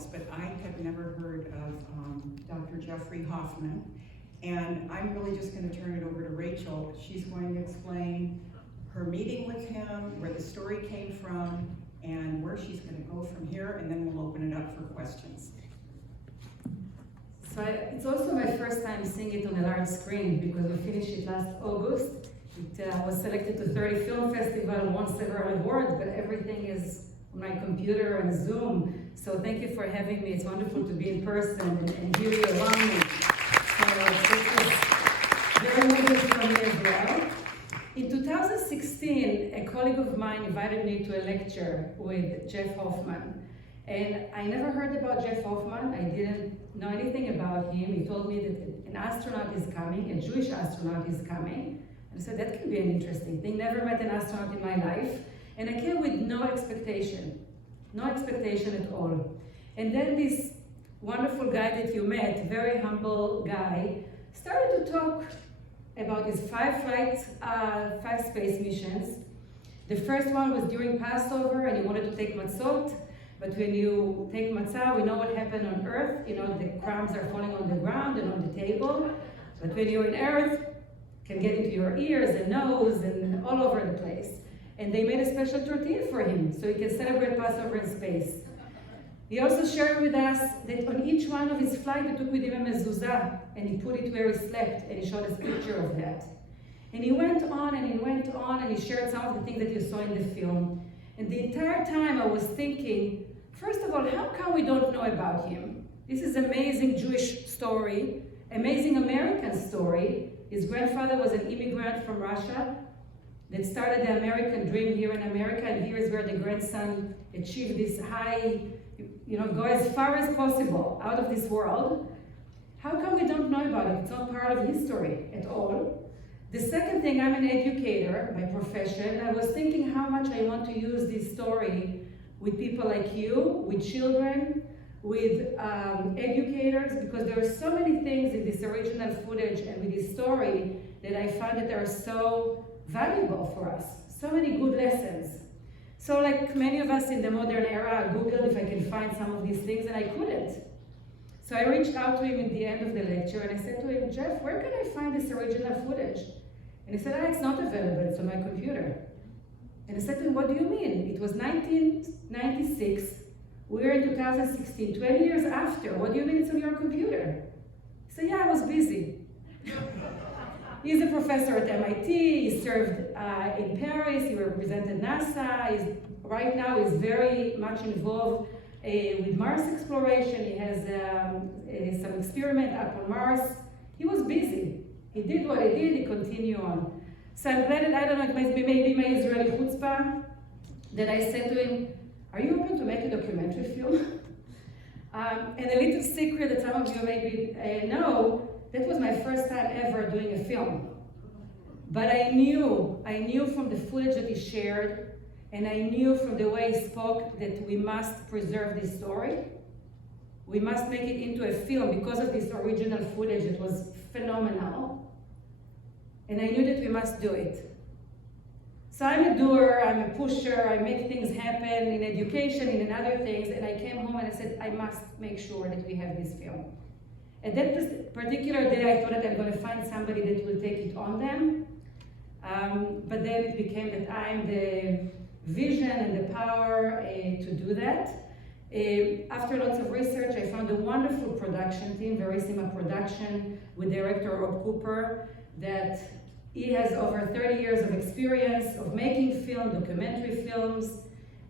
else, but I had never heard of Dr. Jeffrey Hoffman. And I'm really just going to turn it over to Rachel. She's going to explain her meeting with him, where the story came from, and where she's going to go from here, and then we'll open it up for questions. So it's also my first time seeing it on a large screen because we finished it last August. It was selected to 30 Film Festival, won several awards, but everything is on my computer and Zoom. So thank you for having me. It's wonderful to be in person and hear you around me. So it was very moving for me as well. In 2016, a colleague of mine invited me to a lecture with Jeff Hoffman. And I never heard about Jeff Hoffman. I didn't know anything about him. He told me that an astronaut is coming, a Jewish astronaut is coming. And I said, that can be an interesting thing. Never met an astronaut in my life. And I came with no expectation at all. And then this wonderful guy that you met, very humble guy, started to talk about his 5 space missions. The first one was during Passover, and he wanted to take matzot. But when you take matzah, we know what happened on Earth. You know, the crumbs are falling on the ground and on the table. But when you're in Earth, it can get into your ears and nose and all over the place. And they made a special tortilla for him, so he can celebrate Passover in space. He also shared with us that on each one of his flights, he took with him a mezuzah, and he put it where he slept, and he showed us a picture of that. And he went on, and he went on, and he shared some of the things that you saw in the film. And the entire time I was thinking, first of all, how come we don't know about him? This is an amazing Jewish story, amazing American story. His grandfather was an immigrant from Russia that started the American dream here in America, and here is where the grandson achieved this high, go as far as possible out of this world. How come we don't know about it? It's not part of history at all. The second thing, I'm an educator by profession, and I was thinking how much I want to use this story with people like you, with children, with educators, because there are so many things in this original footage and with this story that I find that are so valuable for us. So many good lessons. So like many of us in the modern era, I Googled if I can find some of these things, and I couldn't. So I reached out to him at the end of the lecture, and I said to him, Jeff, where can I find this original footage? And he said, it's not available, it's on my computer. And I said to him, what do you mean? It was 1996, we're in 2016, 20 years after, what do you mean it's on your computer? He said, I was busy. He's a professor at MIT, he served in Paris, he represented NASA, right now he's very much involved with Mars exploration. He has some experiment up on Mars. He was busy. He did what he did, he continued on. So I'm glad that, I don't know, it might be maybe my Israeli chutzpah, that I said to him, are you open to make a documentary film? And a little secret that some of you maybe know, that was my first time ever doing a film. But I knew from the footage that he shared, and I knew from the way he spoke that we must preserve this story. We must make it into a film because of this original footage. It was phenomenal. And I knew that we must do it. So I'm a doer, I'm a pusher, I make things happen in education, in other things, and I came home and I said, I must make sure that we have this film. At that particular day, I thought that I'm going to find somebody that will take it on them. But then it became that I'm the vision and the power to do that. After lots of research, I found a wonderful production team, Verissima Production, with director Rob Cooper, that he has over 30 years of experience of making film, documentary films,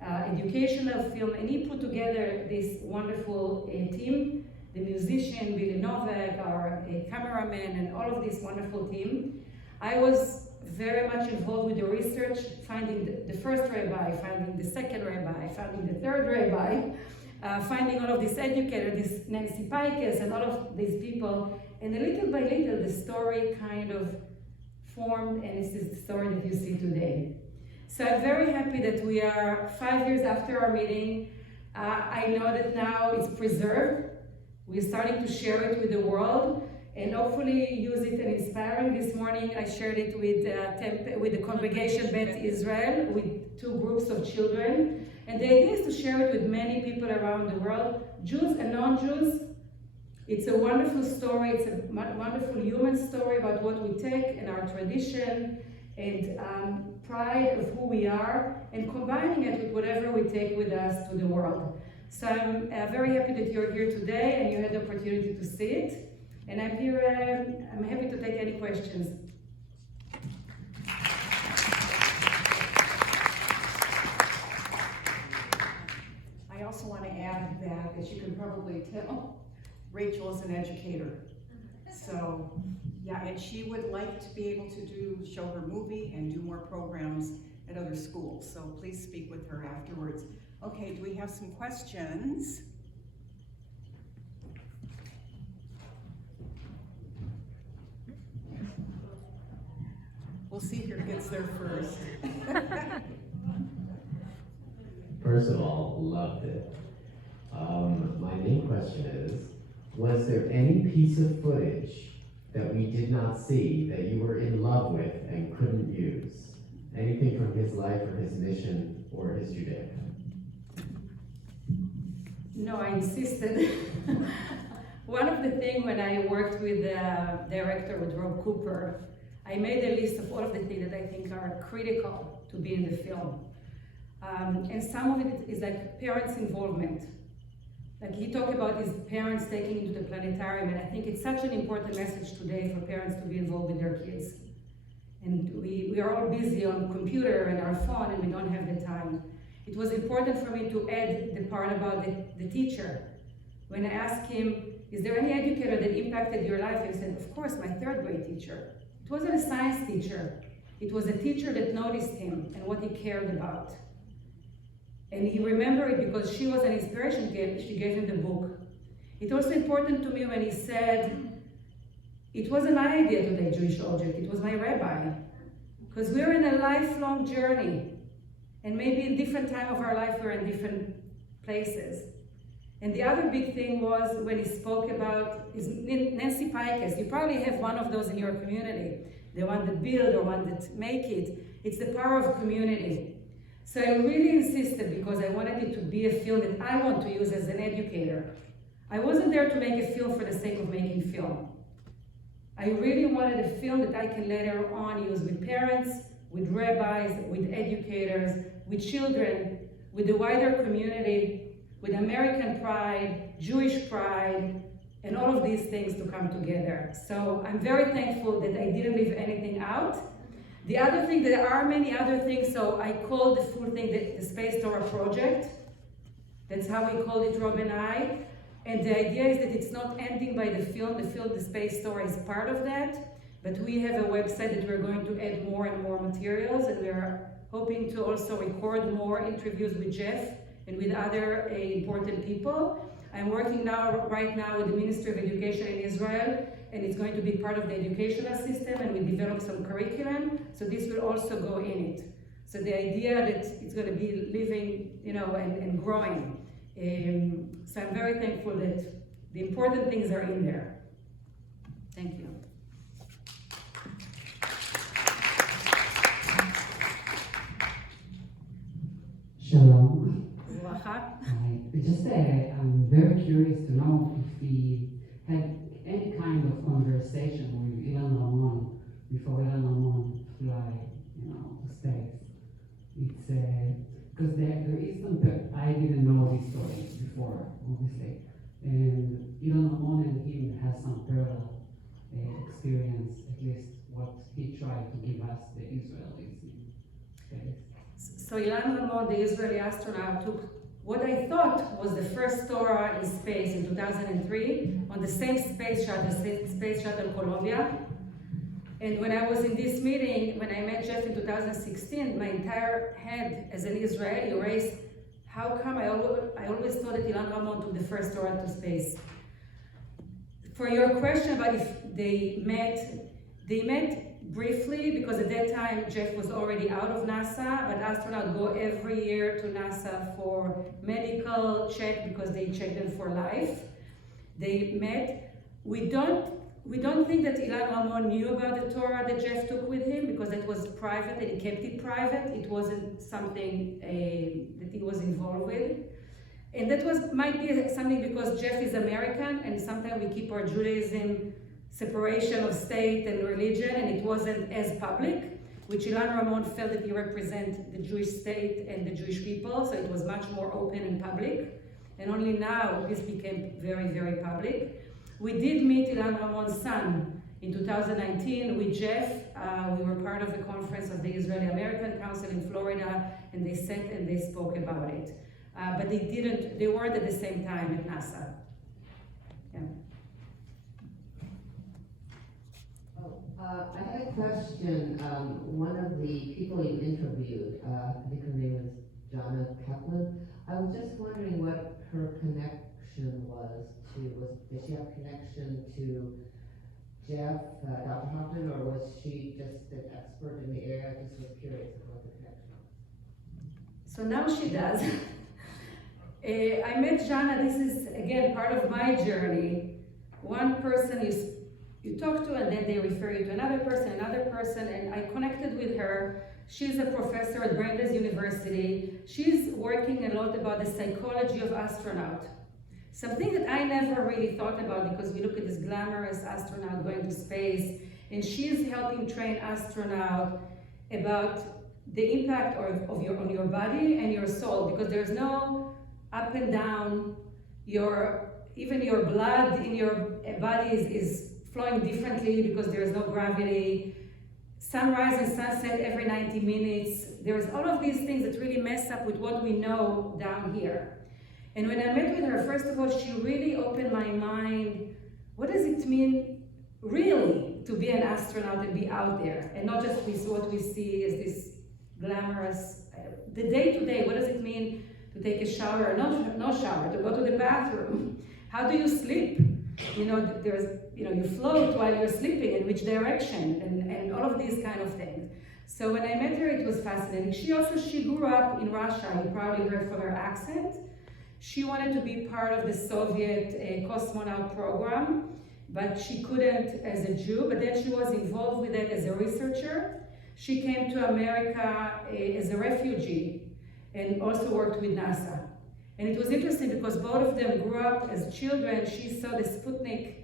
educational film, and he put together this wonderful team. The musician, Billy Novak, our cameraman, and all of this wonderful team. I was very much involved with the research, finding the first rabbi, finding the second rabbi, finding the third rabbi, finding all of these educators, this Nancy Pikes, and all of these people. And little by little, the story kind of formed, and it's the story that you see today. So I'm very happy that we are 5 years after our meeting. I know that now it's preserved. We're starting to share it with the world and hopefully use it and inspiring. This morning I shared it with the congregation Bet Israel with 2 groups of children. And the idea is to share it with many people around the world, Jews and non-Jews. It's a wonderful story, it's a wonderful human story about what we take and our tradition and pride of who we are, and combining it with whatever we take with us to the world. So I'm very happy that you're here today and you had the opportunity to see it. And I'm here, I'm happy to take any questions. I also want to add that, as you can probably tell, Rachel is an educator. So, yeah, and she would like to be able to show her movie and do more programs at other schools. So please speak with her afterwards. Okay, do we have some questions? We'll see who gets there first. First of all, loved it. My main question is, was there any piece of footage that we did not see that you were in love with and couldn't use? Anything from his life or his mission or his Judaic? No, I insisted. One of the things when I worked with the director, with Rob Cooper, I made a list of all of the things that I think are critical to be in the film. And some of it is like parents' involvement. Like he talked about his parents taking into the planetarium, and I think it's such an important message today for parents to be involved with their kids. And we are all busy on computer and our phone, and we don't have the time. It was important for me to add the part about the teacher. When I asked him, is there any educator that impacted your life? He said, of course, my third grade teacher. It wasn't a science teacher. It was a teacher that noticed him and what he cared about. And he remembered it because she was an inspiration. She gave him the book. It was also important to me when he said, it wasn't my idea to take Jewish object, it was my rabbi. Because we're in a lifelong journey. And maybe in different time of our life, we're in different places. And the other big thing was when he spoke about is Nancy Pikes. You probably have one of those in your community. The one that build or one that make it. It's the power of community. So I really insisted because I wanted it to be a film that I want to use as an educator. I wasn't there to make a film for the sake of making film. I really wanted a film that I can later on use with parents, with rabbis, with educators, with children, with the wider community, with American pride, Jewish pride, and all of these things to come together. So I'm very thankful that I didn't leave anything out. The other thing, there are many other things, so I called the full thing the Space Torah project. That's how we called it, Rob and I. And the idea is that it's not ending by the film. The Space Torah is part of that. But we have a website that we're going to add more and more materials, and we're hoping to also record more interviews with Jeff and with other important people. I'm working right now with the Ministry of Education in Israel, and it's going to be part of the educational system, and we develop some curriculum, so this will also go in it. So the idea that it's going to be living, and growing. So I'm very thankful that the important things are in there. Thank you. Shalom. Hi. I'm very curious to know if we had any kind of conversation with Ilan Ramon before Ilan Ramon fly, to space. It's because there is some. I didn't know this story before, obviously, and Ilan Ramon and him has some parallel experience, at least what he tried to give us, the Israelis in space. So Ilan Ramon, the Israeli astronaut, took what I thought was the first Torah in space in 2003 on the same space shuttle Columbia. And when I was in this meeting, when I met Jeff in 2016, my entire head as an Israeli raced, how come I always thought that Ilan Ramon took the first Torah to space? For your question about if they met briefly, because at that time Jeff was already out of NASA, but astronauts go every year to NASA for medical check because they check them for life. They met. We don't we don't think that Ilan Ramon knew about the Torah that Jeff took with him, because it was private and he kept it private. It wasn't something that he was involved with. And that might be something because Jeff is American, and sometimes we keep our Judaism separation of state and religion, and it wasn't as public, which Ilan Ramon felt that he represented the Jewish state and the Jewish people, so it was much more open and public. And only now this became very, very public. We did meet Ilan Ramon's son in 2019 with Jeff. We were part of the conference of the Israeli-American Council in Florida, and they sat and they spoke about it. But they weren't at the same time at NASA. Yeah. I had a question. One of the people you interviewed, I think her name was Jana Kaplan. I was just wondering what her connection was to, did she have a connection to Jeff, Dr. Hoffman, or was she just an expert in the area? I just was curious of what the connection was. So now she does. I met Jana. This is, again, part of my journey. One person you talk to, and then they refer you to another person, and I connected with her. She's a professor at Brandeis University. She's working a lot about the psychology of astronaut. Something that I never really thought about, because we look at this glamorous astronaut going to space, and she's helping train astronaut about the impact on your body and your soul, because there's no up and down. Even your blood in your body is flowing differently because there's no gravity. Sunrise and sunset every 90 minutes. There's all of these things that really mess up with what we know down here. And when I met with her, first of all, she really opened my mind. What does it mean, really, to be an astronaut and be out there? And not just what we see as this glamorous, the day-to-day, what does it mean to take a shower or no shower, to go to the bathroom? How do you sleep? You float while you're sleeping, in which direction, and all of these kind of things. So when I met her, it was fascinating. She grew up in Russia. You probably heard from her accent. She wanted to be part of the Soviet cosmonaut program, but she couldn't as a Jew, but then she was involved with it as a researcher. She came to America as a refugee and also worked with NASA. And it was interesting because both of them grew up as children. She saw the Sputnik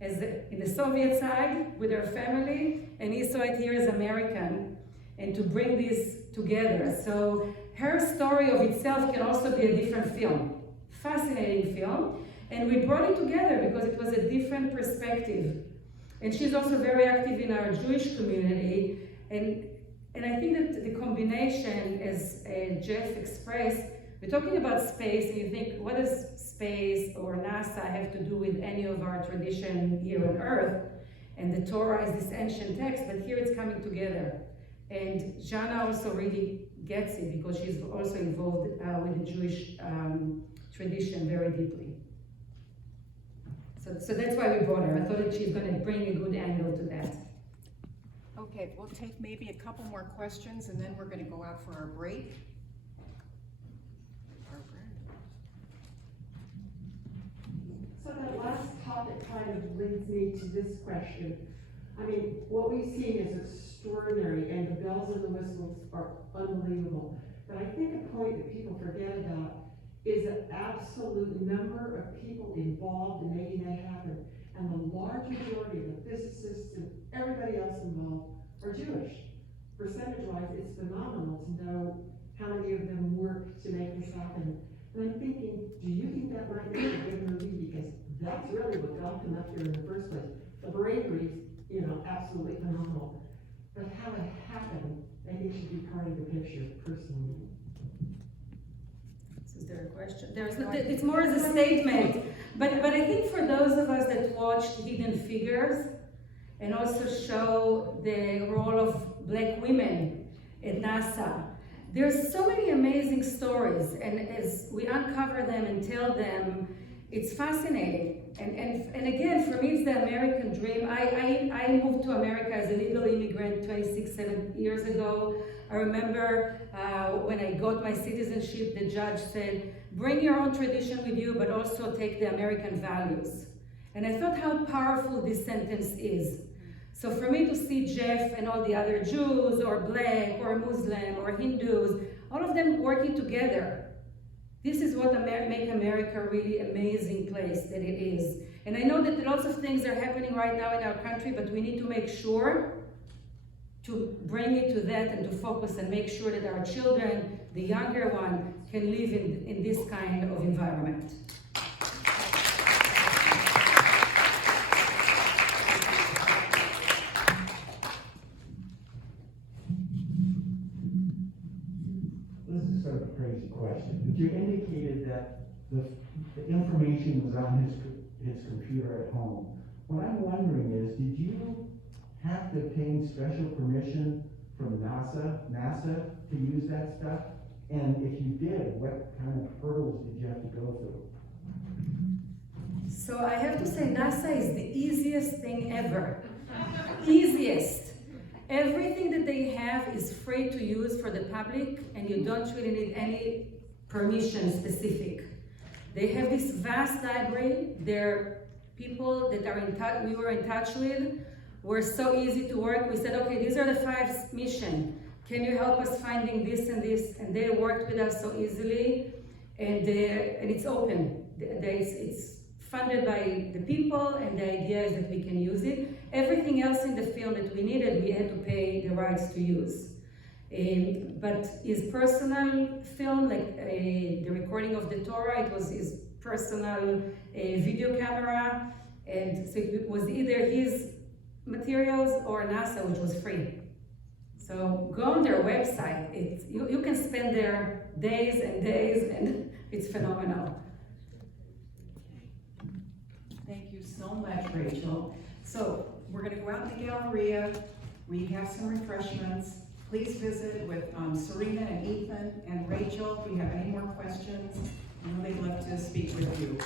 in the Soviet side with her family, and he saw it here as American, and to bring these together. So her story of itself can also be a different film, fascinating film, and we brought it together because it was a different perspective. And she's also very active in our Jewish community, and I think that the combination, as Jeff expressed, we're talking about space, and you think, what does space or NASA have to do with any of our tradition here on Earth? And the Torah is this ancient text, but here it's coming together. And Jana also really gets it because she's also involved with the Jewish tradition very deeply. So that's why we brought her. I thought that she's going to bring a good angle to that. Okay, we'll take maybe a couple more questions, and then we're going to go out for our break. So that last topic kind of leads me to this question. I mean, what we've seen is extraordinary, and the bells and the whistles are unbelievable. But I think a point that people forget about is the absolute number of people involved in making that happen. And the large majority of the physicists and everybody else involved are Jewish. Percentage-wise, it's phenomenal to know how many of them work to make this happen. And I'm thinking, do you think that might be a good movie? Because that's really what got them up here in the first place. The bravery's, absolutely phenomenal. But how it happened, I think should be part of the picture, personally. Is there a question? It's more as a statement. But I think for those of us that watched Hidden Figures, and also show the role of Black women at NASA, there's so many amazing stories, and as we uncover them and tell them, it's fascinating. And again, for me, it's the American dream. I moved to America as a legal immigrant 7 years ago. I remember when I got my citizenship, the judge said, bring your own tradition with you, but also take the American values. And I thought how powerful this sentence is. So for me to see Jeff and all the other Jews or Black or Muslim or Hindus, all of them working together, this is what make America a really amazing place that it is. And I know that lots of things are happening right now in our country, but we need to make sure to bring it to that and to focus and make sure that our children, the younger one, can live in this kind of environment. This is sort of a crazy question, but you indicated that the information was on his computer at home. What I'm wondering is, did you have to obtain special permission from NASA to use that stuff? And if you did, what kind of hurdles did you have to go through? So I have to say, NASA is the easiest thing ever. Easiest. Everything that they have is free to use for the public, and you don't really need any permission specific. They have this vast library. They're people that are in touch, we were in touch with, were so easy to work. We said, okay, these are the 5 missions. Can you help us finding this and this? And they worked with us so easily, and it's open. It's funded by the people, and the idea is that we can use it. Everything else in the film that we needed, we had to pay the rights to use. But his personal film, like the recording of the Torah, it was his personal video camera, and so it was either his materials or NASA, which was free. So go on their website. You can spend there days and days, and it's phenomenal. Thank you so much, Rachel. So we're gonna go out in the Galleria. We have some refreshments. Please visit with Serena and Ethan and Rachel if you have any more questions. I know they'd love to speak with you.